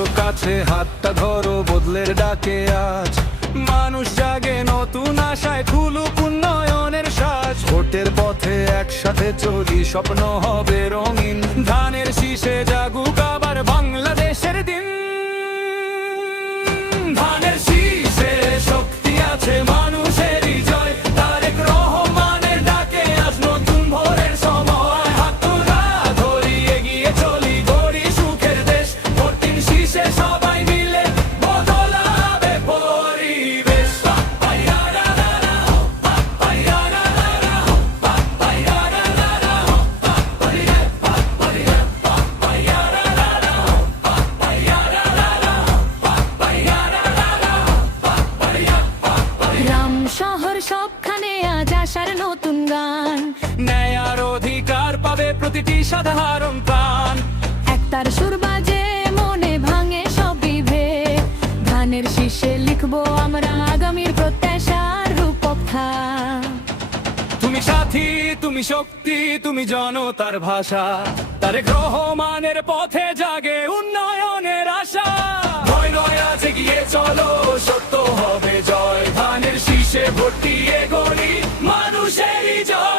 এসো কাছে, হাতটা ধরো, বদলের ডাকে আজ মানুষ জাগে নতুন আশায়, খুলুক উন্নয়নের সাজ। ভোটের পথে একসাথে চলি, স্বপ্ন হবে রঙিন, ধানের শীষে জাগুক আবার বাংলাদেশের দিন। ধানের শীষে শক্তি আছে, মানুষেরই জয়, তারেক রহমানের ডাকে আজ নতুন ভোরের সময়। হাত তোলা ধরি, এগিয়ে চলি, গড়ি সুখের দেশ। ভোটিং শীষে সবাই মিলে বদলাবে পরিবেশ। গ্রাম শহর সবখানে আজ আসার নতুন গান, ন্যায় আর অধিকার পাবে প্রতিটি সাধারণ প্রাণ। একতার সুর বাজে, মনে ভাঙে সব বিভেদ। ধানের শীষে লিখবো আমরা আগামীর প্রত্যাশার রূপকথা। তুমি সাথী, তুমি শক্তি, তুমি জনতার ভাষা, তারেক রহমানের পথে জাগে উন্নয়নের আশা। ভয় নয়, আজ এগিয়ে চলো, সত্য হবে জয়। ধানের শীষে ভোট দিয়ে গড়ি মানুষেরই জয়।